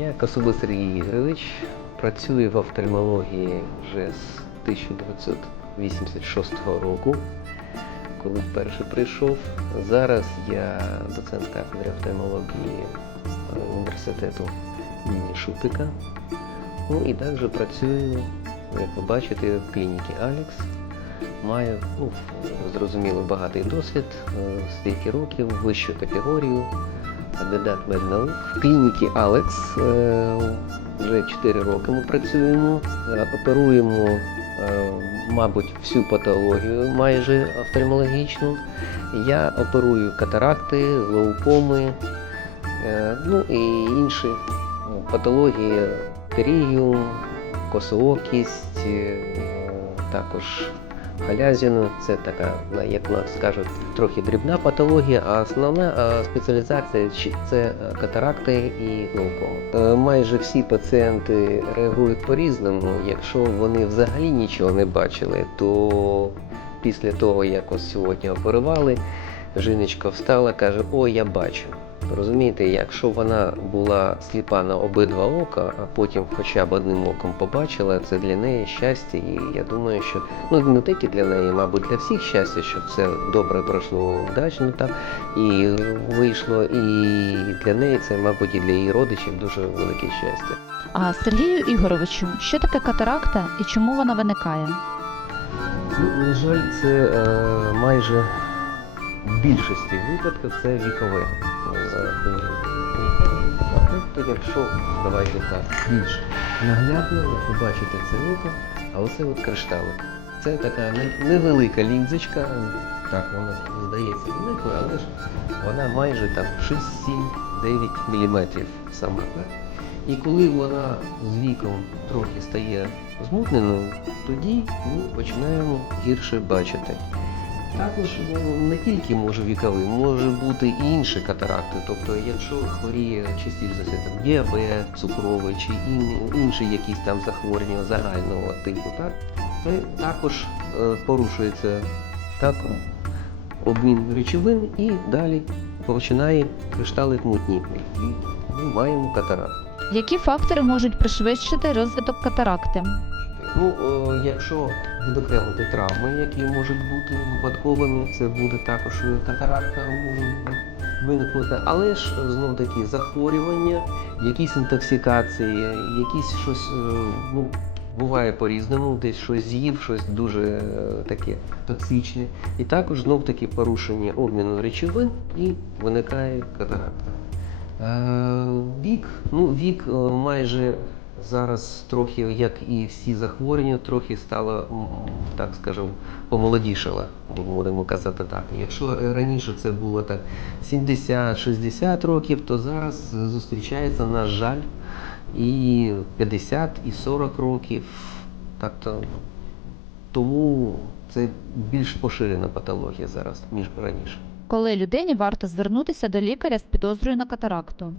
Я Косово Сергій Ігорович, працюю в офтальмології вже з 1986 року, коли вперше прийшов. Зараз я доцент кафедри офтальмології університету імені Шупика. Ну і також працюю, як ви бачите, в клініці Алекс. Маю, ну, зрозуміло, багатий досвід, е, стільки років, вищу категорію, кандидат меднаук. В клініці Алекс е, вже 4 роки ми працюємо, Е, оперуємо, е, мабуть, всю патологію майже офтальмологічну. Я оперую катаракти, глаукоми, ну і інші патології, терію, косоокість, також халязіну. Це така, як нас скажуть, трохи дрібна патологія, а основна е, спеціалізація це е, катаракти і глаукома. Е, Майже всі пацієнти реагують по-різному. Якщо вони взагалі нічого не бачили, то після того, як ось сьогодні оперували, жіночка встала, каже: О, я бачу. Розумієте, якщо вона була сліпа на обидва ока, а потім хоча б одним оком побачила, це для неї щастя. І я думаю, що ну не тільки для неї, мабуть, для всіх щастя, що все добре пройшло вдачно так і вийшло. І для неї це, мабуть, і для її родичів дуже велике щастя. А Сергію Ігоровичу, що таке катаракта і чому вона виникає? Ну, на жаль, це е, майже в більшості випадків це вікове захворювання. Тобто, якщо давайте так більш наглядно, ви бачите, це око, а оце от кришталик. Це така невелика лінзочка, так вона здається великою, але ж вона майже там 6, 7, 9 міліметрів сама. І коли вона з віком трохи стає змутненою, тоді ми починаємо гірше бачити. Також ну, не тільки може віковий, може бути і інші катаракти. Тобто, якщо хворіє частіше за все там діабет, цукровий чи ін- інші якісь там захворювання загального типу, так, то також е, порушується так, обмін речовин і далі починає кришталик мутніти. І ми маємо катаракт. Які фактори можуть пришвидшити розвиток катаракти? Ну, о, якщо відокремити травми, які можуть бути випадковими, це буде також і катаракта може виникнути, але ж знов таки захворювання, якісь інтоксикації, якісь щось е, ну, буває по-різному, десь щось з'їв, щось дуже е, таке токсичне. І також знов таки порушення обміну речовин і виникає катаракта. Е, Вік, ну вік е, майже зараз трохи, як і всі захворювання, трохи стало, так скажемо, помолодішало, будемо казати так. Якщо раніше це було так 70-60 років, то зараз зустрічається, на жаль, і 50, і 40 років. Так то тому це більш поширена патологія зараз, ніж раніше. Коли людині варто звернутися до лікаря з підозрою на катаракту?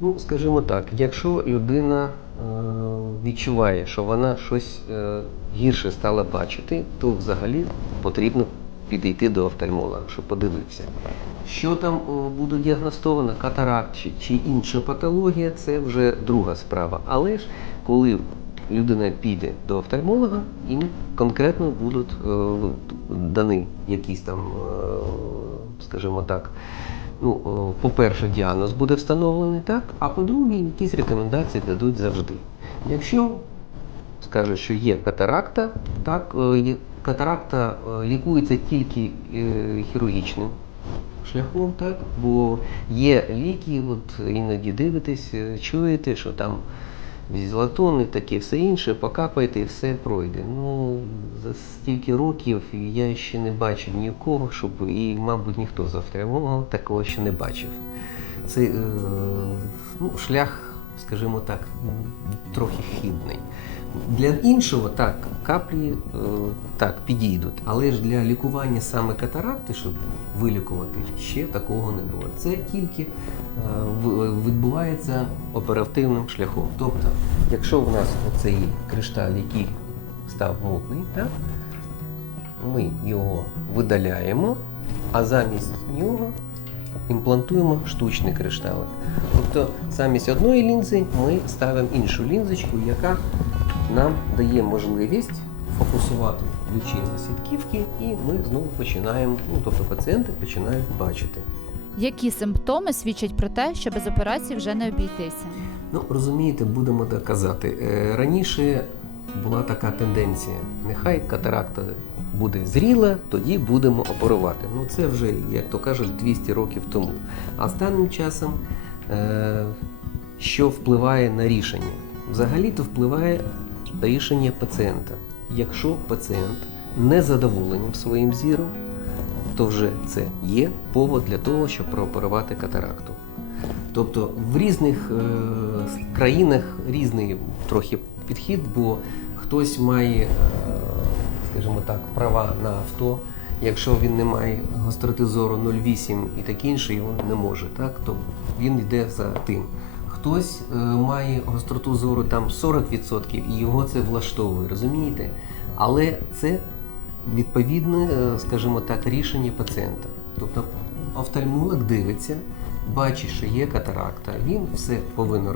Ну, скажімо так, якщо людина е, відчуває, що вона щось е, гірше стала бачити, то взагалі потрібно підійти до офтальмолога, щоб подивитися. Що там е, буде діагностовано, катаракт чи, інша патологія, це вже друга справа. Але ж коли людина піде до офтальмолога, їм конкретно будуть дані якісь там, скажімо так, ну, по-перше, діагноз буде встановлений, так, а по-друге, якісь рекомендації дадуть завжди. Якщо скажуть, що є катаракта, так, е, катаракта е, лікується тільки е, хірургічним шляхом, так, бо є ліки, от іноді дивитесь, е, чуєте, що там візлатон таке все інше, покапаєте і все пройде. Ну, за стільки років я ще не бачив нікого, щоб і, мабуть, ніхто з офтальмолога такого ще не бачив. Це е, ну, шлях, скажімо так, трохи хибний. Для іншого так, каплі е, так підійдуть, але ж для лікування саме катаракти, щоб вилікувати, ще такого не було. Це тільки е, відбувається оперативним шляхом. Тобто, якщо в нас цей кришталь, який став мутний, так, ми його видаляємо, а замість нього імплантуємо штучний кришталик. Тобто замість одної лінзи ми ставимо іншу лінзочку, яка нам дає можливість фокусувати лучі на сітківки, і ми знову починаємо, ну тобто пацієнти починають бачити. Які симптоми свідчать про те, що без операції вже не обійтися? Ну, розумієте, будемо так казати. Е, Раніше була така тенденція: нехай катаракта буде зріла, тоді будемо оперувати. Ну це вже, як то кажуть, 200 років тому. А останнім часом, е, що впливає на рішення? Взагалі-то впливає рішення пацієнта. Якщо пацієнт не задоволений своїм зіром, то вже це є повод для того, щоб прооперувати катаракту. Тобто в різних е, країнах різний трохи підхід, бо хтось має, е, скажімо так, права на авто. Якщо він не має гостроти зору 0,8 і таке інше, його не може, так? то він йде за тим. Хтось е, має гостроту зору там 40% і його це влаштовує, розумієте? Але це відповідне, е, скажімо так, рішення пацієнта. Тобто офтальмолог дивиться, бачить, що є катаракта, він все повинен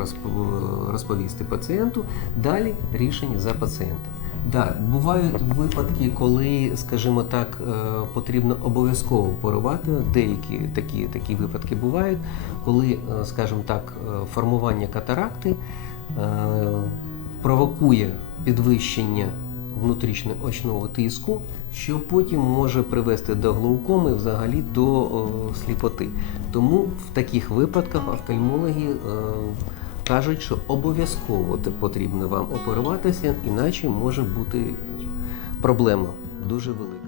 розповісти пацієнту. Далі рішення за пацієнтом. Да, бувають випадки, коли, скажімо так, е, потрібно обов'язково оперувати. Деякі такі, такі випадки бувають, коли, е, скажімо так, е, формування катаракти провокує підвищення внутрішньоочного тиску, що потім може привести до глаукоми, взагалі до сліпоти. Тому в таких випадках офтальмологи кажуть, що обов'язково потрібно вам оперуватися, іначе може бути проблема дуже велика.